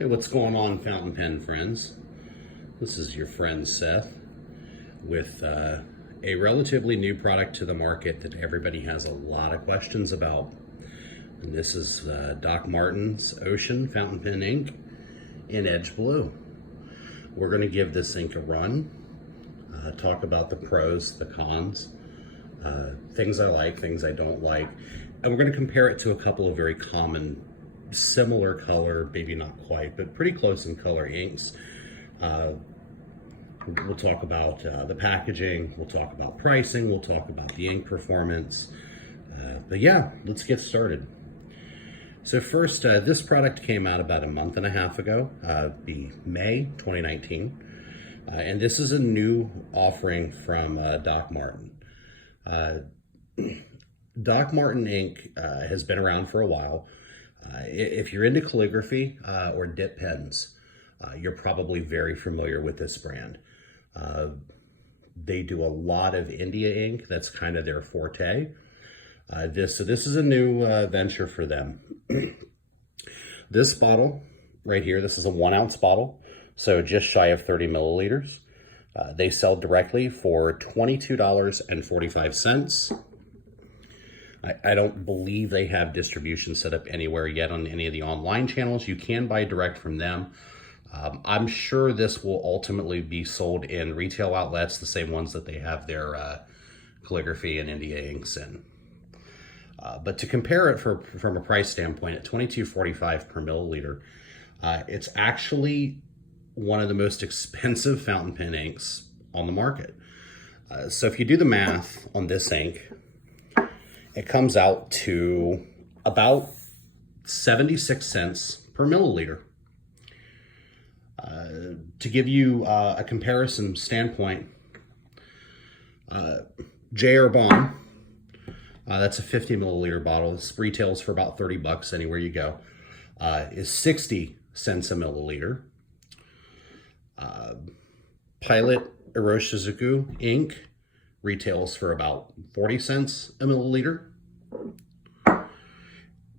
Hey, what's going on, fountain pen friends? This is your friend Seth with a relatively new product to the market that everybody has a lot of questions about. And this is Doc Martens Ocean fountain pen ink in Edge Blue. We're going to give this ink a run, talk about the pros, the cons, things I like, things I don't like, and we're going to compare it to a couple of very common similar color, maybe not quite, but pretty close in color inks. We'll talk about the packaging, we'll talk about pricing, we'll talk about the ink performance. But yeah, let's get started. So first, this product came out about a month and a half ago, the May 2019. And this is a new offering from Doc Marten. Doc Marten ink has been around for a while. If you're into calligraphy or dip pens, you're probably very familiar with this brand. They do a lot of India ink. That's kind of their forte. This is a new venture for them. This bottle right here, this is a 1 ounce bottle, so just shy of 30 milliliters. They sell directly for $22.45. I don't believe they have distribution set up anywhere yet on any of the online channels. You can buy direct from them. I'm sure this will ultimately be sold in retail outlets, the same ones that they have their calligraphy and India inks in. But to compare it from a price standpoint, at $22.45 per milliliter, it's actually one of the most expensive fountain pen inks on the market. So if you do the math on this ink, it comes out to about 76 cents per milliliter. To give you a comparison standpoint, J.R. Bond, that's a 50 milliliter bottle. This retails for about 30 bucks anywhere you go, is 60 cents a milliliter. Pilot Iroshizuku ink retails for about 40 cents a milliliter.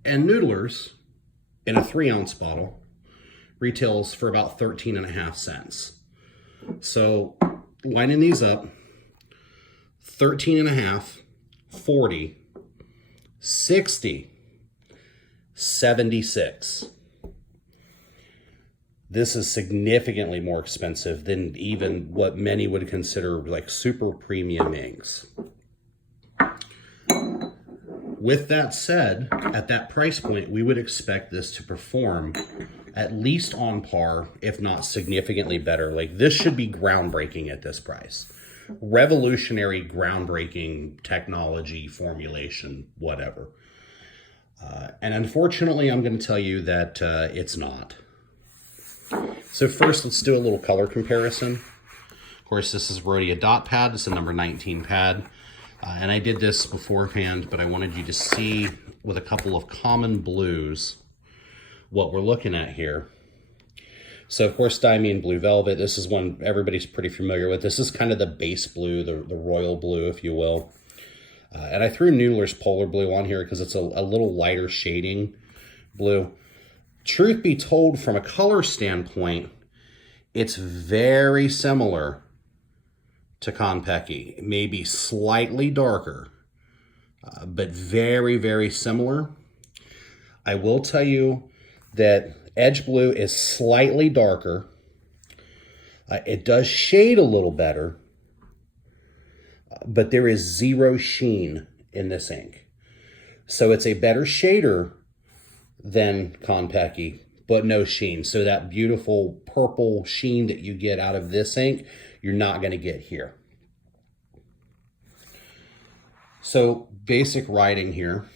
And Noodlers, in a 3 ounce bottle, retails for about 13.5 cents. So lining these up, 13.5, 40, 60, 76. This is significantly more expensive than even what many would consider like super premium inks. With that said, at that price point, we would expect this to perform at least on par, if not significantly better. Like, this should be groundbreaking at this price. Revolutionary, groundbreaking technology, formulation, whatever. And unfortunately, I'm going to tell you that it's not. So first, let's do a little color comparison. Of course, this is Rhodia dot pad. It's a number 19 pad. And I did this beforehand, but I wanted you to see with a couple of common blues what we're looking at here. So of course, Diamine Blue Velvet, this is one everybody's pretty familiar with. This is kind of the base blue, the royal blue, if you will. And I threw Noodler's Polar Blue on here because it's a little lighter shading blue. Truth be told, from a color standpoint, it's very similar to Konpeki, maybe slightly darker, but very, very similar. I will tell you that Edge Blue is slightly darker. It does shade a little better, but there is zero sheen in this ink. So it's a better shader than Konpeki, but no sheen. So that beautiful purple sheen that you get out of this ink, you're not going to get here. So basic writing here.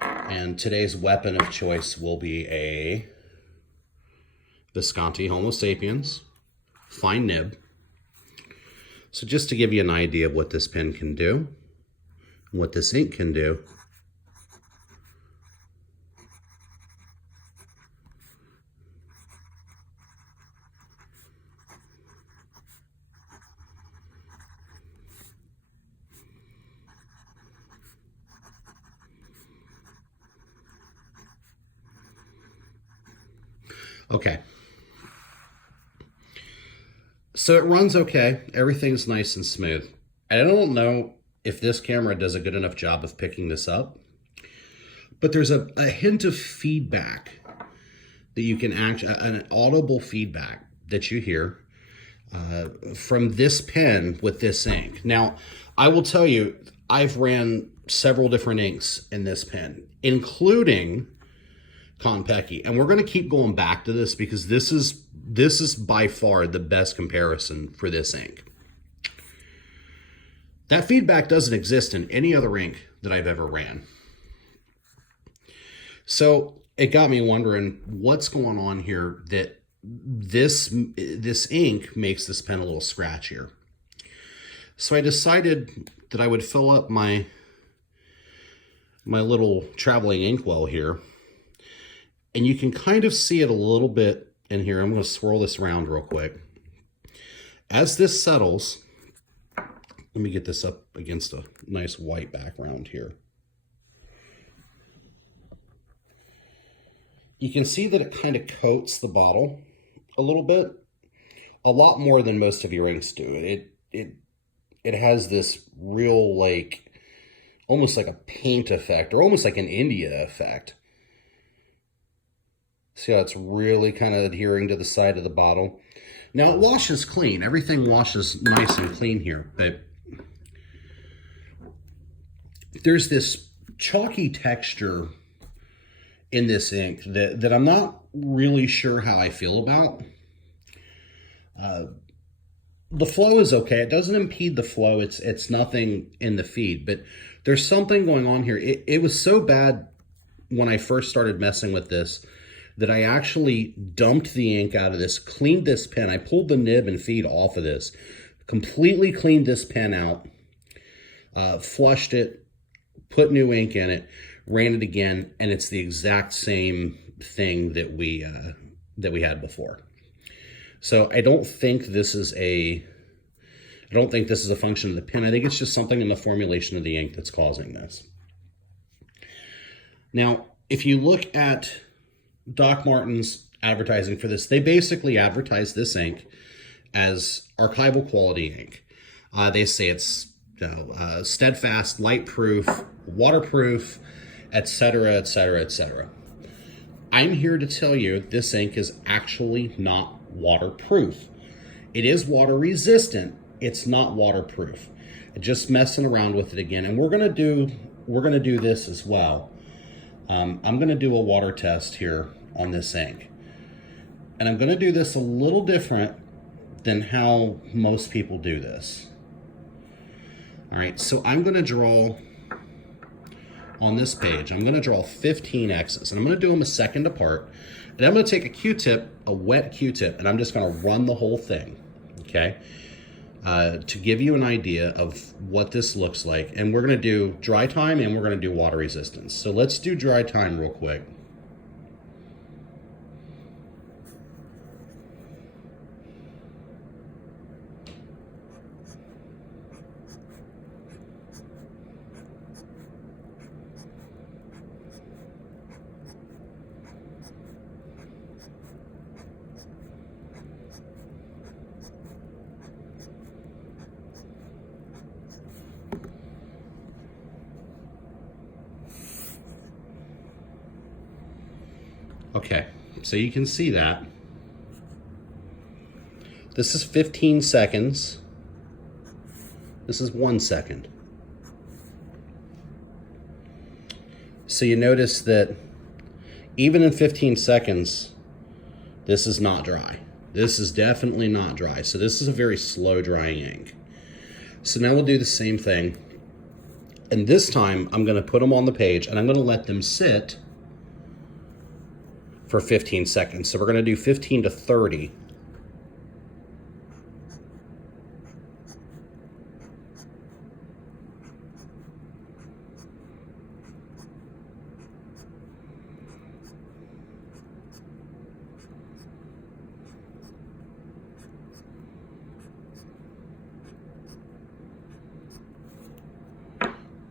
And today's weapon of choice will be a Visconti Homo Sapiens fine nib. So just to give you an idea of what this pen can do, and what this ink can do, Okay. So it runs okay. Everything's nice and smooth. I don't know if this camera does a good enough job of picking this up, but there's a hint of feedback that you can actually, an audible feedback that you hear from this pen with this ink. Now, I will tell you, I've ran several different inks in this pen, including Konpeki, and we're going to keep going back to this because this is by far the best comparison for this ink. That feedback doesn't exist in any other ink that I've ever ran. So it got me wondering what's going on here that this ink makes this pen a little scratchier. So I decided that I would fill up my little traveling inkwell here. And you can kind of see it a little bit in here. I'm going to swirl this around real quick. As this settles, let me get this up against a nice white background here. You can see that it kind of coats the bottle a little bit, a lot more than most of your inks do. It has this real, like, almost like a paint effect, or almost like an India effect. See how it's really kind of adhering to the side of the bottle. Now it washes clean. Everything washes nice and clean here, but there's this chalky texture in this ink that I'm not really sure how I feel about. The flow is okay. It doesn't impede the flow. It's nothing in the feed, but there's something going on here. It was so bad when I first started messing with this that I actually dumped the ink out of this, cleaned this pen. I pulled the nib and feed off of this, completely cleaned this pen out, flushed it, put new ink in it, ran it again, and it's the exact same thing that we had before. So I don't think this is a function of the pen. I think it's just something in the formulation of the ink that's causing this. Now, if you look at Doc Martens advertising for this, they basically advertise this ink as archival quality ink. They say it's steadfast, light proof, waterproof, etc., etc., etc. I'm here to tell you this ink is actually not waterproof. It is water resistant. It's not waterproof. Just messing around with it again, and we're gonna do this as well. I'm gonna do a water test here on this ink, and I'm gonna do this a little different than how most people do this. All right, so I'm gonna draw on this page, I'm gonna draw 15 X's, and I'm gonna do them a second apart, and I'm gonna take a Q-tip, a wet Q-tip, and I'm just gonna run the whole thing, okay? To give you an idea of what this looks like. And we're gonna do dry time and we're gonna do water resistance. So let's do dry time real quick. Okay, so you can see that. This is 15 seconds. This is 1 second. So you notice that even in 15 seconds, this is not dry. This is definitely not dry. So this is a very slow drying ink. So now we'll do the same thing. And this time I'm gonna put them on the page and I'm gonna let them sit for 15 seconds. So we're gonna do 15 to 30.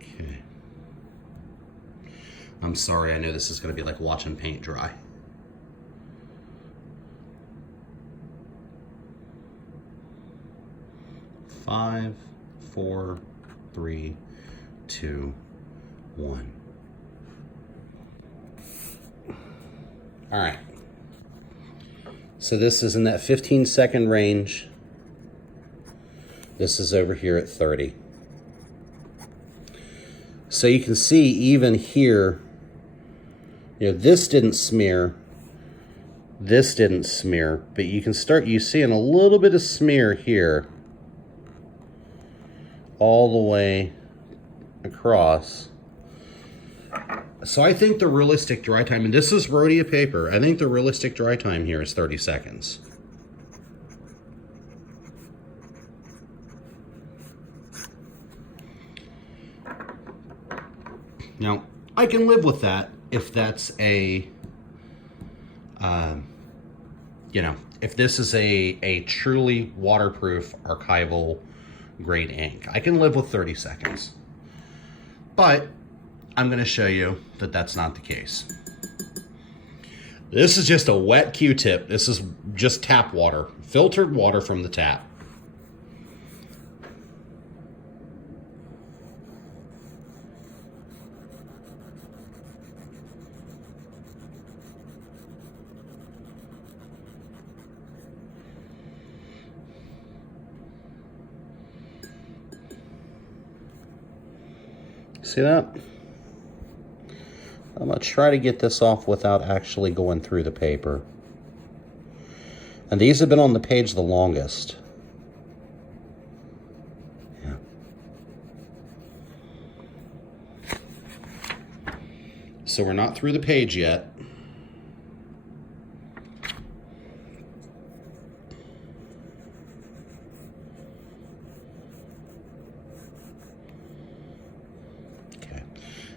Okay. I'm sorry, I know this is gonna be like watching paint dry. 5, 4, 3, 2, 1. All right. So this is in that 15-second range. This is over here at 30. So you can see even here, this didn't smear. This didn't smear, but you can start seeing a little bit of smear here all the way across. So I think the realistic dry time, and this is Rhodia paper, I think the realistic dry time here is 30 seconds. Now, I can live with that if that's a, if this is a truly waterproof archival grade ink. I can live with 30 seconds. But I'm going to show you that that's not the case. This is just a wet Q-tip. This is just tap water, filtered water from the tap. See that? I'm going to try to get this off without actually going through the paper. And these have been on the page the longest. Yeah. So we're not through the page yet.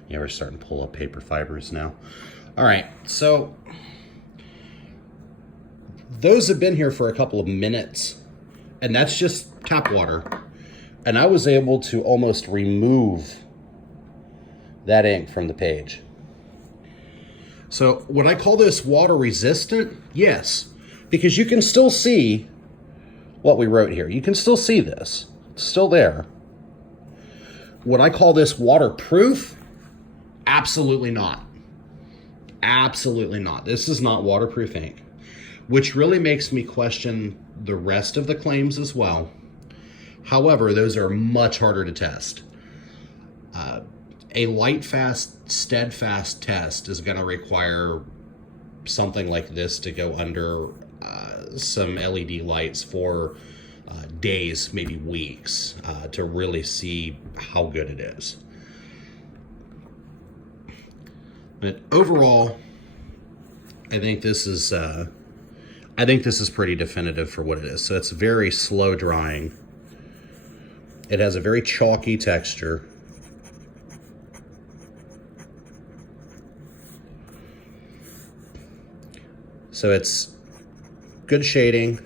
Yeah, we're starting to pull up paper fibers now. All right, so those have been here for a couple of minutes, and that's just tap water. And I was able to almost remove that ink from the page. So would I call this water resistant? Yes, because you can still see what we wrote here. You can still see this, it's still there. Would I call this waterproof? Absolutely not. Absolutely not. This is not waterproof ink, which really makes me question the rest of the claims as well. However, those are much harder to test. A light fast, steadfast test is going to require something like this to go under some LED lights for days, maybe weeks, to really see how good it is. But overall, I think this is pretty definitive for what it is. So it's very slow drying. It has a very chalky texture. So it's good shading,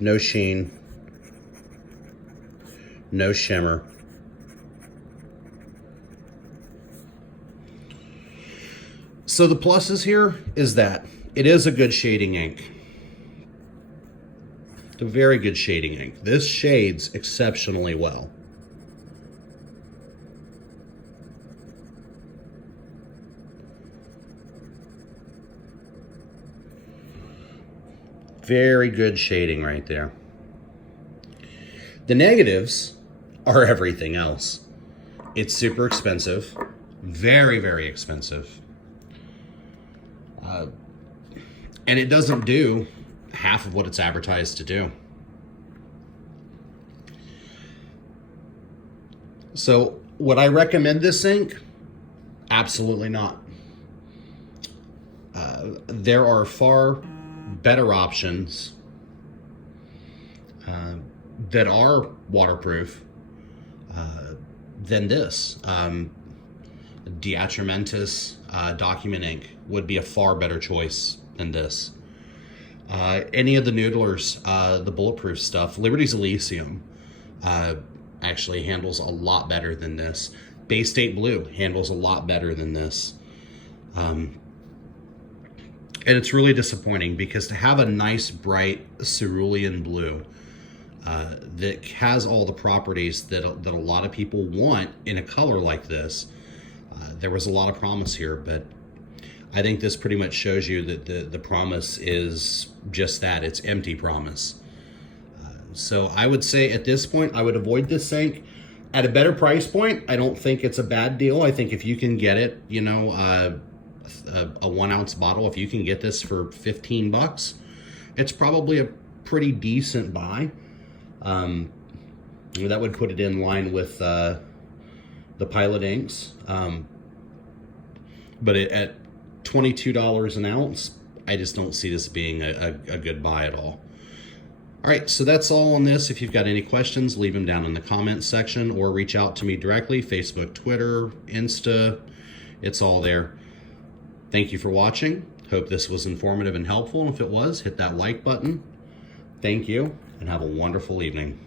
no sheen, no shimmer. So the pluses here is that it is a good shading ink. It's a very good shading ink. This shades exceptionally well. Very good shading right there. The negatives are everything else. It's super expensive. Very, very expensive. And it doesn't do half of what it's advertised to do. So would I recommend this ink? Absolutely not. There are far better options that are waterproof than this. Diatramentis document ink would be a far better choice than this. Any of the Noodlers, the bulletproof stuff, Liberty's Elysium actually handles a lot better than this. Bay State Blue handles a lot better than this. And it's really disappointing because to have a nice, bright cerulean blue that has all the properties that a lot of people want in a color like this, there was a lot of promise here, but I think this pretty much shows you that the promise is just that. It's empty promise. So I would say at this point, I would avoid this sink. At a better price point, I don't think it's a bad deal. I think if you can get it, you know, a 1 ounce bottle, if you can get this for $15, it's probably a pretty decent buy. That would put it in line with the Pilot Inks. But at $22 an ounce, I just don't see this being a good buy at all. All right, so that's all on this. If you've got any questions, leave them down in the comments section or reach out to me directly, Facebook, Twitter, Insta, it's all there. Thank you for watching. Hope this was informative and helpful. And if it was, hit that like button. Thank you, and have a wonderful evening.